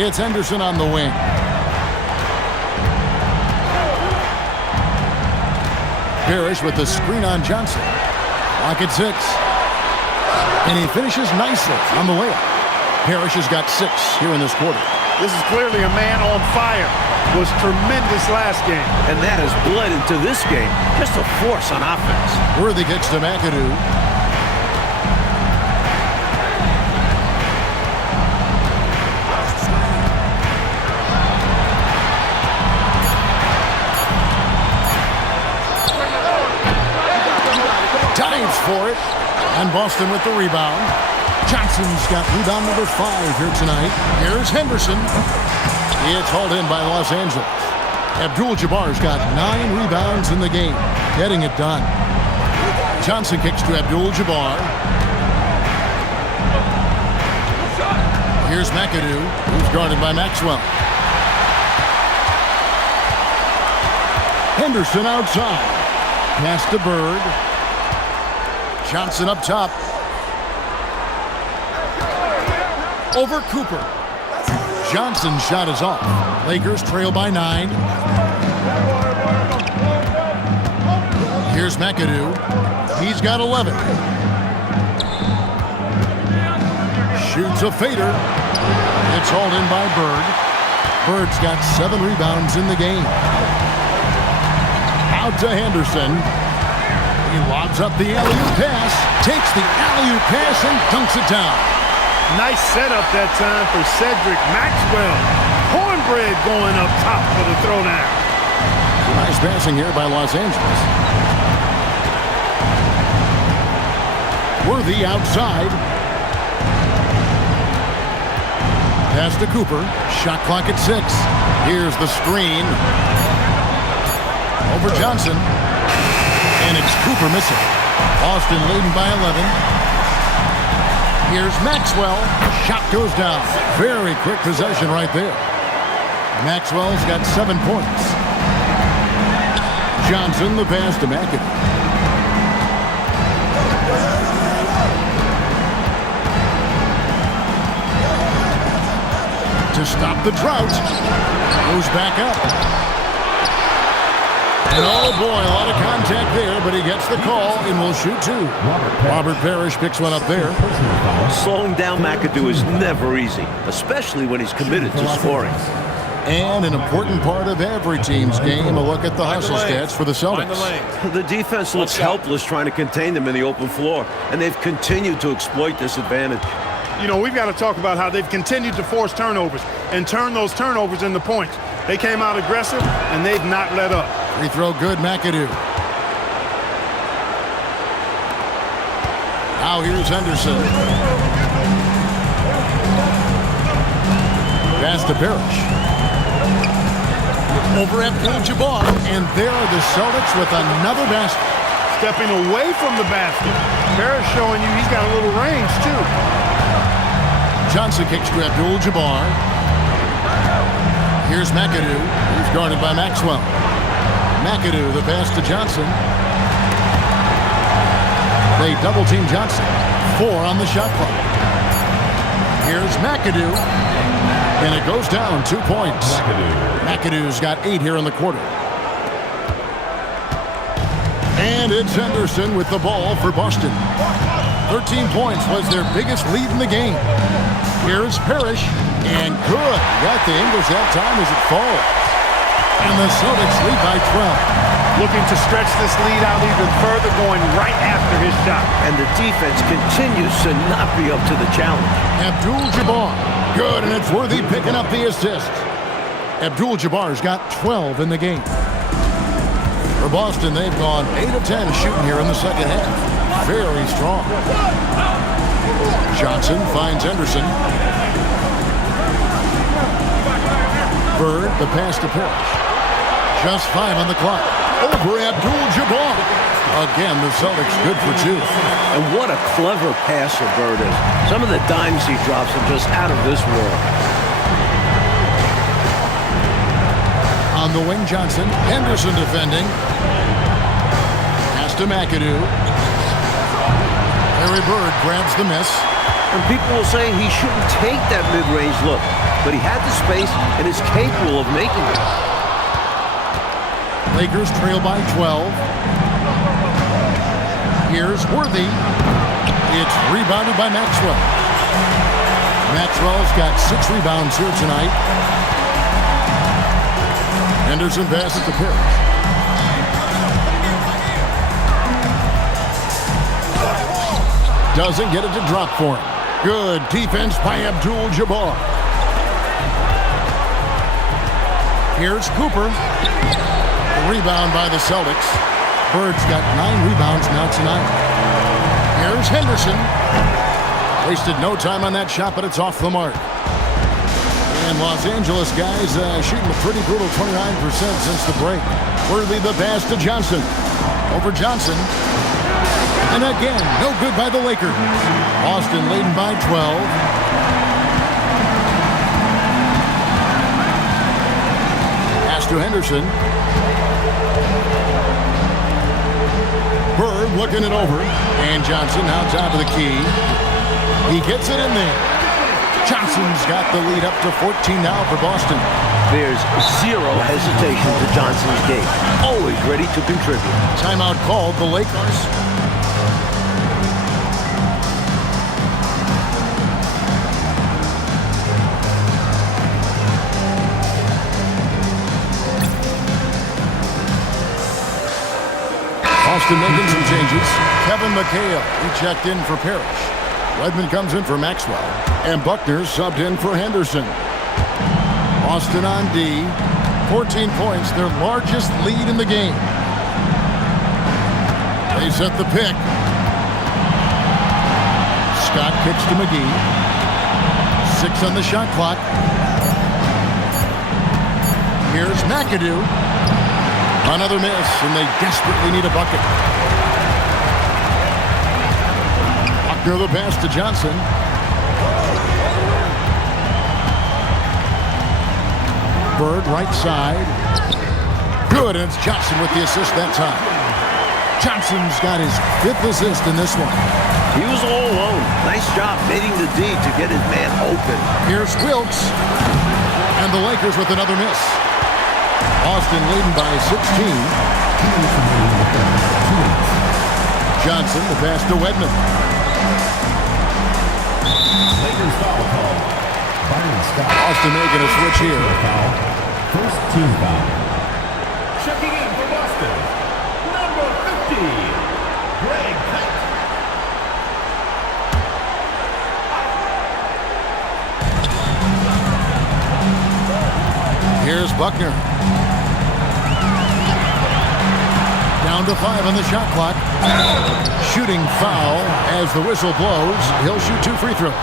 It's Henderson on the wing. Parrish with the screen on Johnson. Lock at 6. And he finishes nicely on the layup. Parrish has got 6 here in this quarter. This is clearly a man on fire. Was tremendous last game. And that has bled into this game. Just a force on offense. Worthy kicks to McAdoo. Dives for it. And Boston with the rebound. Johnson's got rebound number 5 here tonight. Here's Henderson. It's hauled in by Los Angeles. Abdul-Jabbar's got 9 rebounds in the game. Getting it done. Johnson kicks to Abdul-Jabbar. Here's McAdoo, who's guarded by Maxwell. Henderson outside. Pass to Bird. Johnson up top. Over Cooper. Johnson's shot is off. Lakers trail by 9. Here's McAdoo. He's got 11. Shoots a fader. It's hauled in by Bird. Bird's got 7 rebounds in the game. Out to Henderson. He lobs up the alley-oop pass. Takes the alley-oop pass and dunks it down. Nice setup that time for Cedric Maxwell. Cornbread going up top for the throwdown. Nice passing here by Los Angeles. Worthy outside. Pass to Cooper. Shot clock at 6. Here's the screen. Over Johnson. And it's Cooper missing. Boston leading by 11. Here's Maxwell. Shot goes down. Very quick possession right there. Maxwell's got 7 points. Johnson, the pass to McAdoo. To stop the drought. Goes back up. And oh boy, a lot of contact there, but he gets the call and will shoot 2. Robert Parrish picks one up there. Slowing down McAdoo is never easy, especially when he's committed to scoring. And an important part of every team's game, a look at the hustle stats for the Celtics. The defense looks helpless trying to contain them in the open floor, and they've continued to exploit this advantage. You know, we've got to talk about how they've continued to force turnovers and turn those turnovers into points. They came out aggressive, and they've not let up. Free throw good, McAdoo. Now here's Henderson. Pass to Parrish. Over Abdul-Jabbar, and there are the Celtics with another basket. Stepping away from the basket. Parrish showing you he's got a little range, too. Johnson kicks to Abdul-Jabbar. Here's McAdoo, who's guarded by Maxwell. McAdoo, the pass to Johnson. They double-team Johnson. 4 on the shot clock. Here's McAdoo. And it goes down 2 points. McAdoo's got 8 here in the quarter. And it's Henderson with the ball for Boston. 13 points was their biggest lead in the game. Here's Parrish. And good. Got the English that time as it falls. And the Celtics lead by 12. Looking to stretch this lead out even further, going right after his shot. And the defense continues to not be up to the challenge. Abdul-Jabbar. Good, and it's Worthy picking up the assist. Abdul-Jabbar's got 12 in the game. For Boston, they've gone 8 of 10 shooting here in the second half. Very strong. Johnson finds Henderson. Bird, the pass to Parrish. Just 5 on the clock. Over Abdul-Jabbar. Again, the Celtics good for 2. And what a clever passer Bird is. Some of the dimes he drops are just out of this world. On the wing, Johnson. Henderson defending. Pass to McAdoo. Larry Bird grabs the miss. And people will say he shouldn't take that mid-range look. but he had the space and is capable of making it. Lakers trail by 12. Here's Worthy. It's rebounded by Maxwell. Maxwell's got 6 rebounds here tonight. Henderson passes to Parrish. Doesn't get it to drop for him. Good defense by Abdul-Jabbar. Here's Cooper. Rebound by the Celtics. Bird's got 9 rebounds now tonight. Here's Henderson. Wasted no time on that shot, but it's off the mark. And Los Angeles guys shooting a pretty brutal 29% since the break. Worthy the pass to Johnson. Over Johnson. And again, no good by the Lakers. Boston leading by 12. Pass to Henderson. Bird looking it over. And Johnson now top of the key. He gets it in there. Johnson's got the lead up to 14 now for Boston. There's zero hesitation to Johnson's game. Always ready to contribute. Timeout called the Lakers. Boston making some changes. Kevin McHale, he checked in for Parrish. Redmond comes in for Maxwell. And Buckner subbed in for Henderson. Boston on D. 14 points, their largest lead in the game. They set the pick. Scott kicks to McGee. 6 on the shot clock. Here's McAdoo. Another miss, and they desperately need a bucket. Buckner the pass to Johnson. Bird right side. Good, and it's Johnson with the assist that time. Johnson's got his 5th assist in this one. He was all alone. Nice job baiting the D to get his man open. Here's Wilkes. And the Lakers with another miss. Boston leading by 16. Johnson, the pass to Wedman. Lakers foul call. Boston making a switch here. First team foul. Checking in for Boston, number 50, Greg Kite. Here's Buckner. Down to 5 on the shot clock. Shooting foul as the whistle blows. He'll shoot 2 free throws.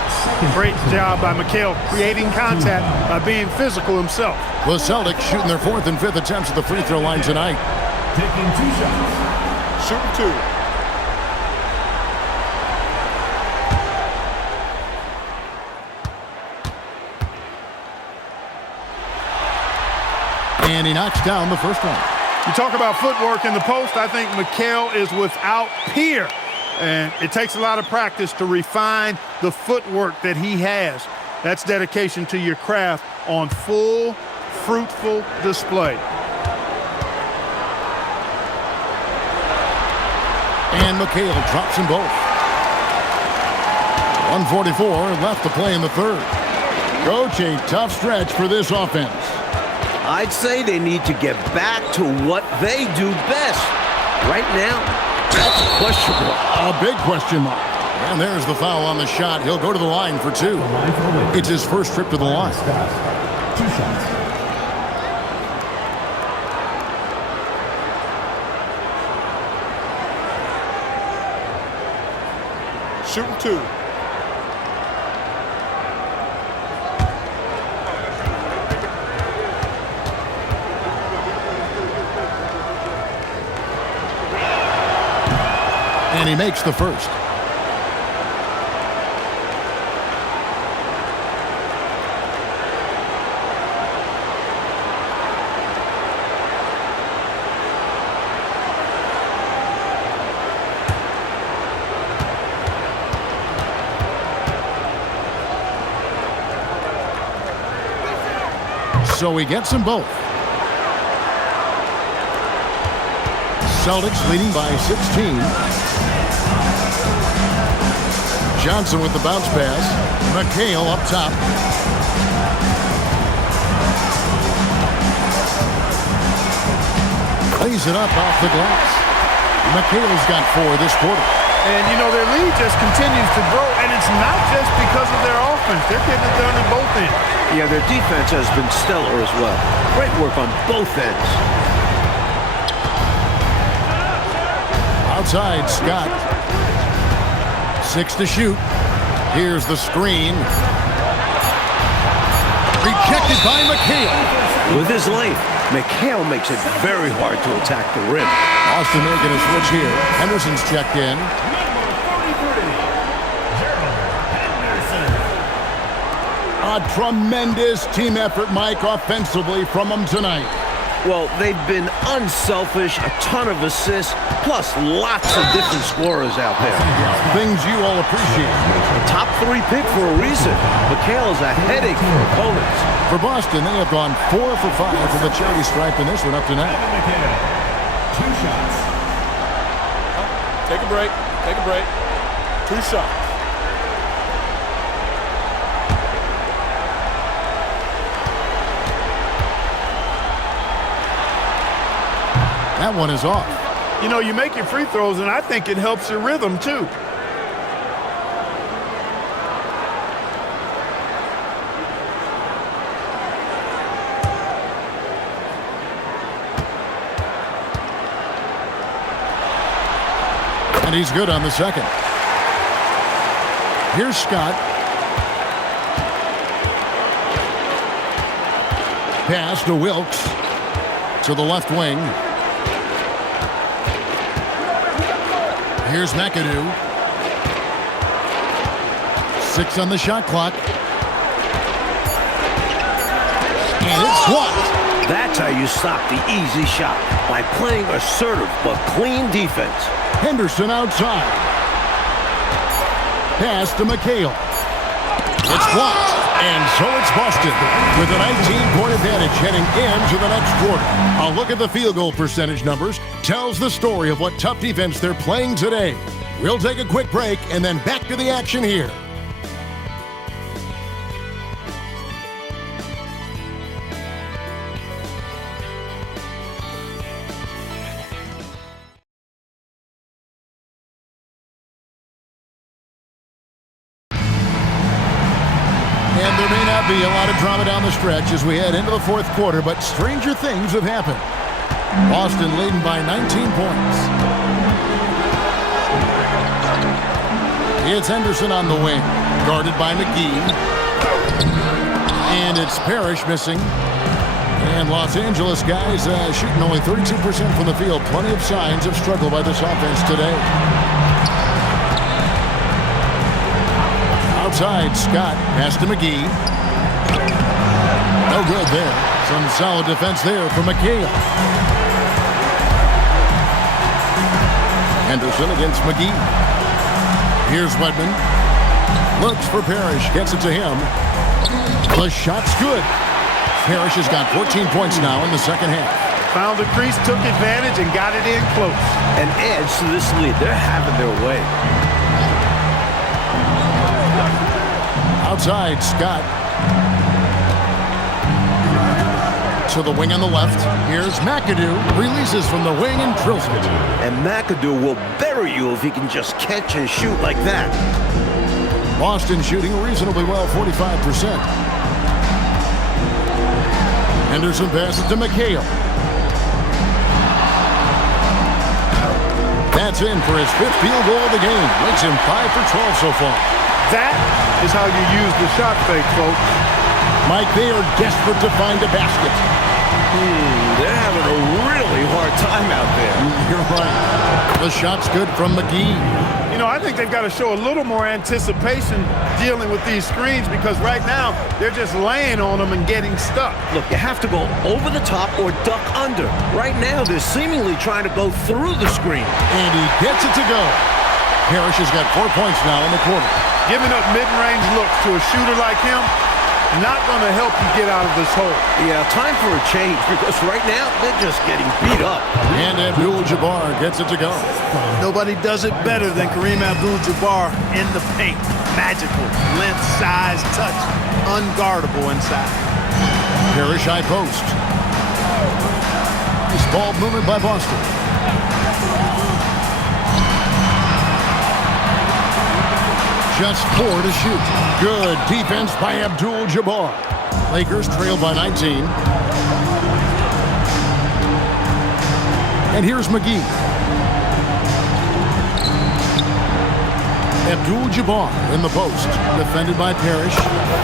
Great job by McHale creating contact by being physical himself. The Celtics shooting their 4th and 5th attempts at the free throw line tonight. Taking 2 shots. Shooting 2. And he knocks down the first one. You talk about footwork in the post, I think McHale is without peer. And it takes a lot of practice to refine the footwork that he has. That's dedication to your craft on full, fruitful display. And McHale drops them both. 1:44 left to play in the third. Coach, a tough stretch for this offense. I'd say they need to get back to what they do best. Right now, that's questionable. A big question mark. And there's the foul on the shot. He'll go to the line for 2. It's his first trip to the line. 2 shots. Shooting 2. And he makes the first. So he gets them both. Celtics leading by 16. Johnson with the bounce pass. McHale up top. Plays it up off the glass. McHale's got 4 this quarter. And, you know, their lead just continues to grow, and it's not just because of their offense. They're getting it done in both ends. Yeah, their defense has been stellar as well. Great work on both ends. Outside, Scott. 6 to shoot. Here's the screen. Rejected by McHale. With his length, McHale makes it very hard to attack the rim. Austin making a switch here. Henderson's checked in. A tremendous team effort, Mike, offensively from them tonight. Well, they've been unselfish, a ton of assists, plus lots of different scorers out there. Things you all appreciate. A top 3 pick for a reason. McHale is a headache for opponents. For Boston, they have gone 4 for 5 from the charity stripe in this one up to now. 2 shots. Take a break. Take a break. 2 shots. That one is off. You know, you make your free throws, and I think it helps your rhythm, too. And he's good on the second. Here's Scott. Pass to Wilkes. To the left wing. Here's McAdoo. 6 on the shot clock. And it's blocked. That's how you stop the easy shot, by playing assertive but clean defense. Henderson outside. Pass to McHale. It's blocked. And so it's Boston with a 19-point advantage heading into the next quarter. A look at the field goal percentage numbers tells the story of what tough defense they're playing today. We'll take a quick break and then back to the action here. And there may not be a lot of drama down the stretch as we head into the fourth quarter, but stranger things have happened. Boston leading by 19 points. It's Henderson on the wing, guarded by McGee. And it's Parrish missing. And Los Angeles guys shooting only 32% from the field. Plenty of signs of struggle by this offense today. Outside, Scott. Pass to McGee. No good there. Some solid defense there for McHale. Henderson against McGee. Here's Wedman. Looks for Parrish. Gets it to him. The shot's good. Parrish has got 14 points now in the second half. Found the crease, took advantage, and got it in close. And adds to this lead. They're having their way. Outside, Scott. To the wing on the left. Here's McAdoo. Releases from the wing and drills it. And McAdoo will bury you if he can just catch and shoot like that. Boston shooting reasonably well, 45%. Henderson passes to McHale. That's in for his 5th field goal of the game. Makes him 5 for 12 so far. That is how you use the shot fake, folks. Mike, they are desperate to find a basket. They're having a really hard time out there. You're right. The shot's good from McGee. You know, I think they've got to show a little more anticipation dealing with these screens because right now they're just laying on them and getting stuck. Look, you have to go over the top or duck under. Right now, they're seemingly trying to go through the screen. And he gets it to go. Parrish has got 4 points now in the quarter. Giving up mid-range looks to a shooter like him, not going to help you get out of this hole. Yeah, time for a change because right now they're just getting beat up. And Abdul-Jabbar gets it to go. Nobody does it better than Kareem Abdul-Jabbar in the paint. Magical, length, size, touch, unguardable inside. Parrish high post. Nice ball movement by Boston. Just 4 to shoot. Good defense by Abdul-Jabbar. Lakers trail by 19. And here's McGee. Abdul-Jabbar in the post. Defended by Parrish.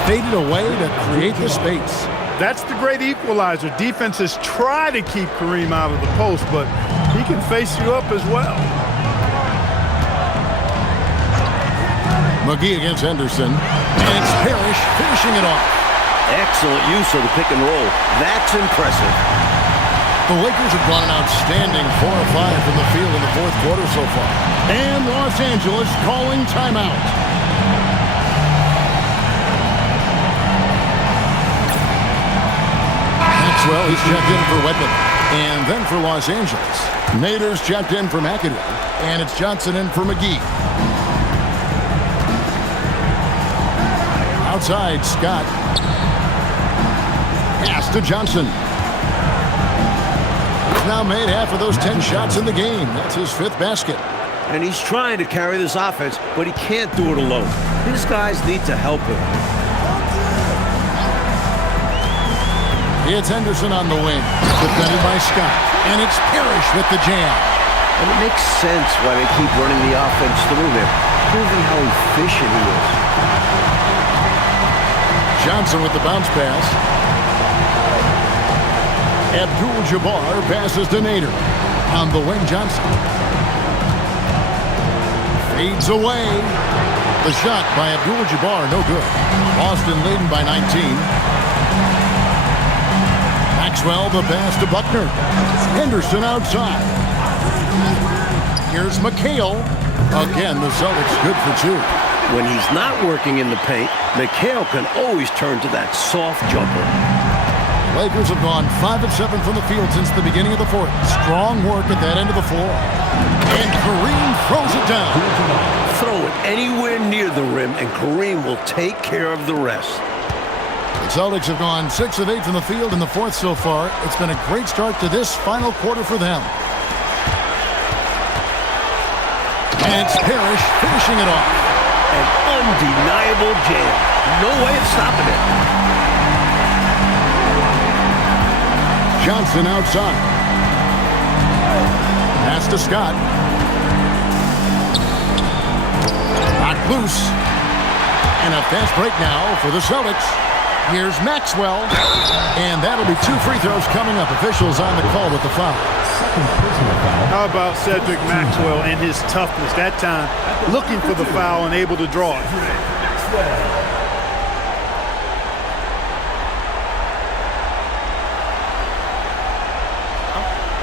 Faded away to create the space. That's the great equalizer. Defenses try to keep Kareem out of the post, but he can face you up as well. McGee against Henderson. And it's Parrish finishing it off. Excellent use of the pick and roll. That's impressive. The Lakers have gone an outstanding 4 of 5 from the field in the fourth quarter so far. And Los Angeles calling timeout. Maxwell, he's checked in for Wedman. And then for Los Angeles, Nader's checked in for McAdoo. And it's Johnson in for McGee. Outside, Scott. Pass to Johnson. He's now made half of those 10 shots in the game. That's his 5th basket. And he's trying to carry this offense, but he can't do it alone. His guys need to help him. It's Henderson on the wing. Defended by Scott. And it's Parrish with the jam. And it makes sense why they keep running the offense through him, proving how efficient he is. Johnson with the bounce pass. Abdul-Jabbar passes to Nader. On the wing, Johnson. Fades away. The shot by Abdul-Jabbar, no good. Boston leading by 19. Maxwell, the pass to Buckner. Henderson outside. Here's McHale. Again, the Celtics good for 2. When he's not working in the paint, McHale can always turn to that soft jumper. Lakers have gone 5 of 7 from the field since the beginning of the fourth. Strong work at that end of the floor. And Kareem throws it down. Throw it anywhere near the rim, and Kareem will take care of the rest. The Celtics have gone 6 of 8 from the field in the fourth so far. It's been a great start to this final quarter for them. And it's Parrish finishing it off. An undeniable jam. No way of stopping it. Johnson outside. Pass to Scott. Knocked loose. And a fast break now for the Celtics. Here's Maxwell. And that'll be 2 free throws coming up. Officials on the call with the foul. How about Cedric Maxwell and his toughness that time, looking for the foul and able to draw it.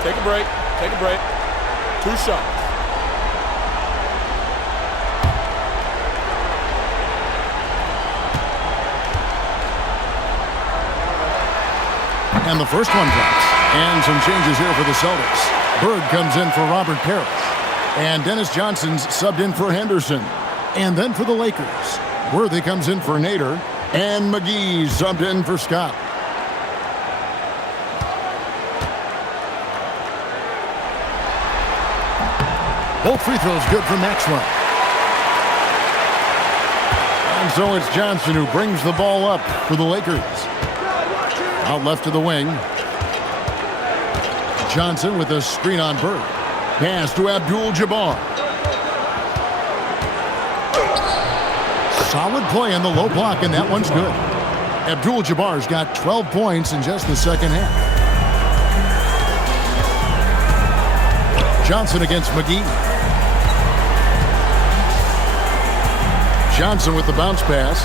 Take a break. Take a break. 2 shots. And the first one drops. And some changes here for the Celtics. Bird comes in for Robert Parrish. And Dennis Johnson's subbed in for Henderson. And then for the Lakers, Worthy comes in for Nader. And McGee subbed in for Scott. Both free throws good for Maxwell. And so it's Johnson who brings the ball up for the Lakers. Out left to the wing. Johnson with a screen on Bird. Pass to Abdul-Jabbar. Solid play in the low block, and that one's good. Abdul-Jabbar's got 12 points in just the second half. Johnson against McGee. Johnson with the bounce pass.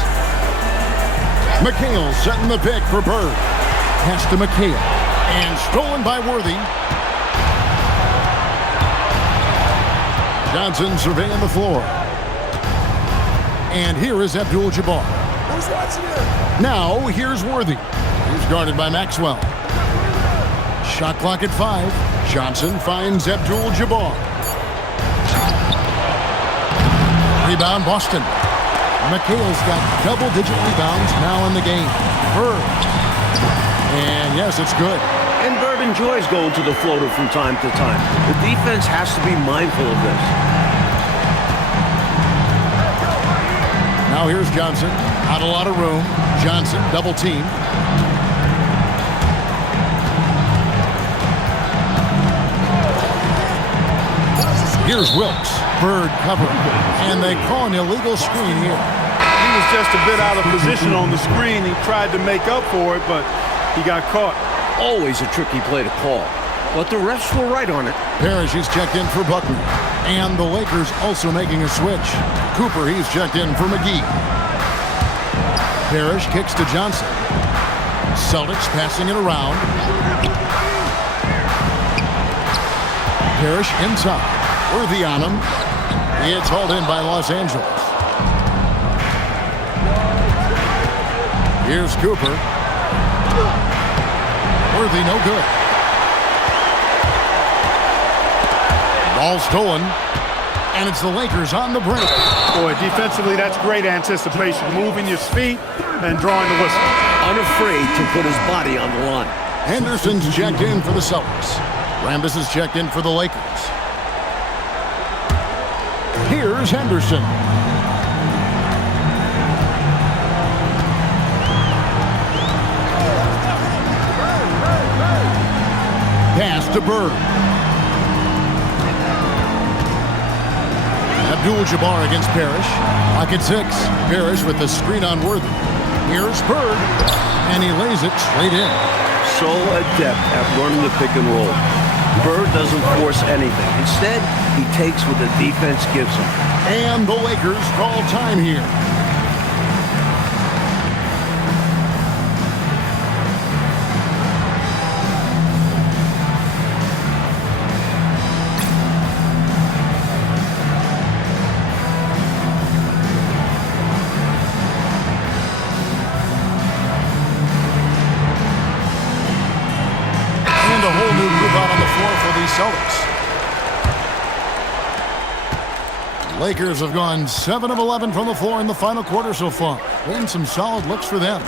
McHale setting the pick for Bird. Pass to McHale. And stolen by Worthy. Johnson surveying the floor. And here is Abdul-Jabbar. Now, here's Worthy. He's guarded by Maxwell. Shot clock at 5. Johnson finds Abdul-Jabbar. Rebound, Boston. McHale's got double-digit rebounds now in the game. Bird. And yes, it's good. And Bird enjoys going to the floater from time to time. The defense has to be mindful of this. Now here's Johnson. Not a lot of room. Johnson, double team. Here's Wilkes. Bird cover. And they call an illegal screen here. He was just a bit out of position on the screen. He tried to make up for it, but he got caught. Always a tricky play to call. But the refs were right on it. Parrish is checked in for Buckner. And the Lakers also making a switch. Cooper, he's checked in for McGee. Parrish kicks to Johnson. Celtics passing it around. Parrish inside. Worthy on him. It's hauled in by Los Angeles. Here's Cooper. Worthy, no good. Ball stolen. And it's the Lakers on the break. Boy, defensively, that's great anticipation. Moving your feet and drawing the whistle. Unafraid to put his body on the line. Henderson's checked in for the Celtics. Rambis is checked in for the Lakers. Here's Henderson. Pass to Bird. Abdul-Jabbar against Parrish. Pocket 6. Parrish with the screen on Worthy. Here's Bird. And he lays it straight in. So adept at running the pick and roll. Bird doesn't force anything. Instead, he takes what the defense gives him. And the Lakers call time here. A whole new group out on the floor for the Celtics. Lakers have gone 7 of 11 from the floor in the final quarter so far. Been some solid looks for them.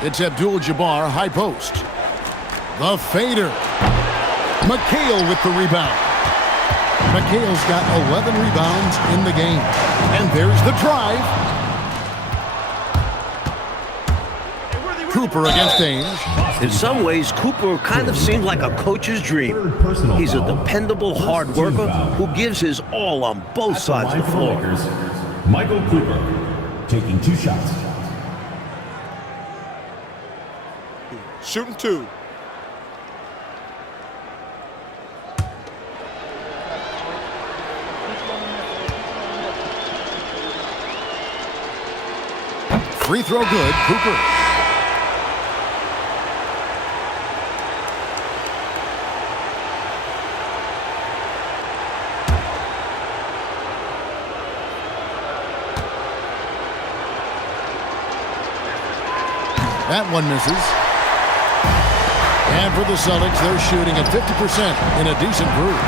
It's Abdul-Jabbar, high post. The fader. McHale with the rebound. McHale's got 11 rebounds in the game. And there's the drive. Cooper against Ainge. In some ways, Cooper kind of seems like a coach's dream. He's a dependable hard worker who gives his all on both sides of the floor. Michael Cooper taking 2 shots. Shooting 2. Free throw good, Cooper. That one misses. And for the Celtics, they're shooting at 50% in a decent groove.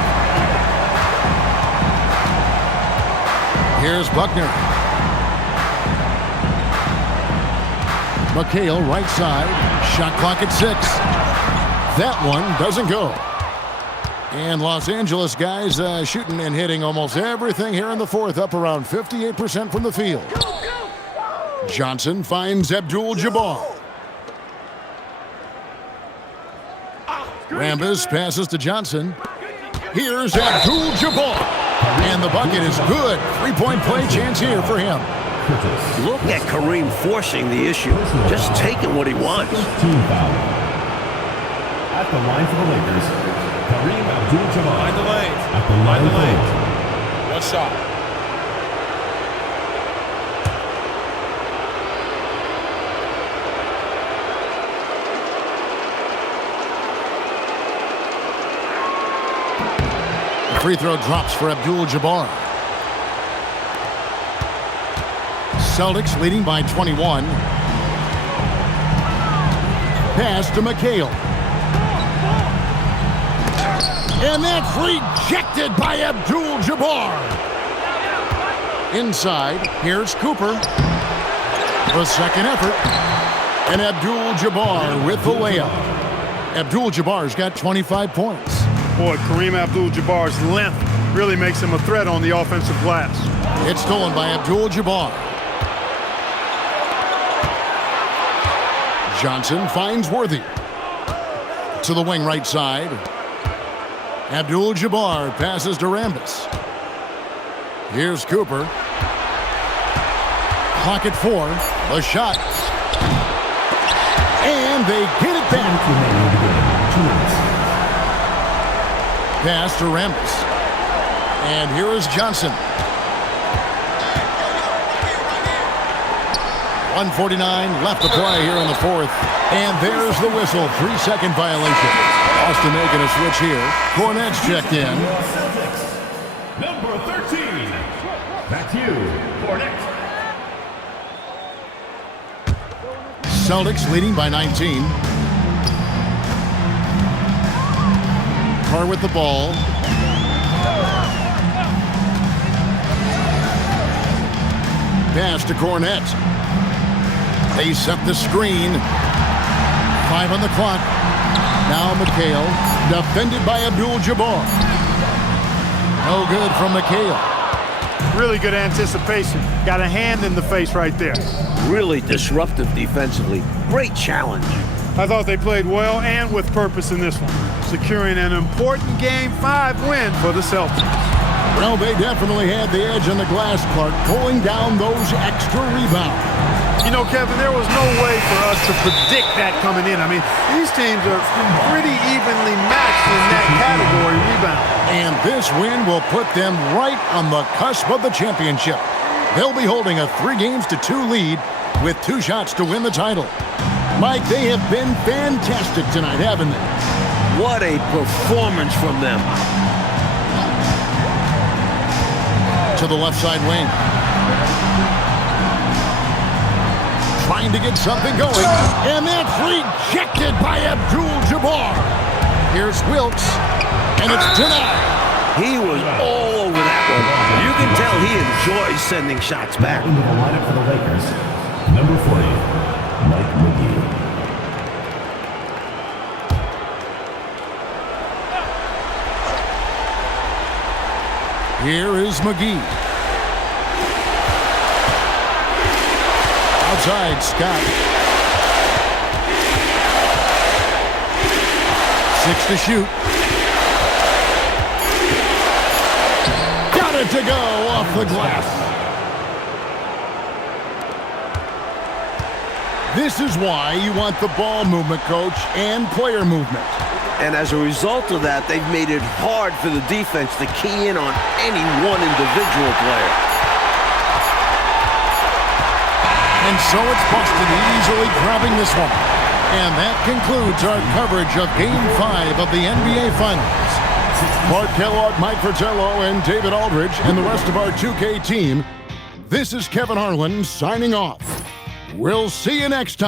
Here's Buckner. McHale, right side. Shot clock at 6. That one doesn't go. And Los Angeles guys shooting and hitting almost everything here in the fourth, up around 58% from the field. Johnson finds Abdul-Jabbar. Rambis passes to Johnson. Here's Abdul-Jabbar. And the bucket is good. 3-point play chance here for him. Look at Kareem forcing the issue. Just taking what he wants. Team foul. At the line for the Lakers, Kareem Abdul-Jabbar. Mind the lane. At the line Mind the for the lane. Lakers. One shot. Free throw drops for Abdul-Jabbar. Celtics leading by 21. Pass to McHale. And that's rejected by Abdul-Jabbar. Inside, here's Cooper. The second effort. And Abdul-Jabbar with the layup. Abdul-Jabbar's got 25 points. Boy, Kareem Abdul-Jabbar's length really makes him a threat on the offensive glass. It's stolen by Abdul-Jabbar. Johnson finds Worthy. To the wing right side. Abdul-Jabbar passes to Rambis. Here's Cooper. Clock at 4. The shot. And they get it back. Pass to Rambis. And here is Johnson. 1:49 left to play here in the fourth. And there's the whistle. 3-second violation. Boston making a switch here. Cornette's checked in. Celtics, number 13, Matthew Cornette. Celtics leading by 19. Carr with the ball. Pass to Cornette. They set the screen. 5 on the clock. Now McHale, defended by Abdul-Jabbar. No good from McHale. Really good anticipation. Got a hand in the face right there. Really disruptive defensively. Great challenge. I thought they played well and with purpose in this one, securing an important Game 5 win for the Celtics. Well, they definitely had the edge on the glass, Clark, pulling down those extra rebounds. You know, Kevin, there was no way for us to predict that coming in. I mean, these teams are pretty evenly matched in that category rebound. And this win will put them right on the cusp of the championship. They'll be holding a 3-2 lead with 2 shots to win the title. Mike, they have been fantastic tonight, haven't they? What a performance from them. To the left side wing. Trying to get something going. And that's rejected by Abdul-Jabbar. Here's Wilkes. And it's denied. He was all over that one. You can tell he enjoys sending shots back. Into the lineup for the Lakers, number 40, Mike McGee. Here is McGee. Outside, Scott. 6 to shoot. Got it to go off the glass. This is why you want the ball movement, coach, and player movement. And as a result of that, they've made it hard for the defense to key in on any one individual player. And so it's Boston easily grabbing this one. And that concludes our coverage of Game 5 of the NBA Finals. Clark Kellogg, Mike Fratello, and David Aldridge, and the rest of our 2K team. This is Kevin Harlan signing off. We'll see you next time.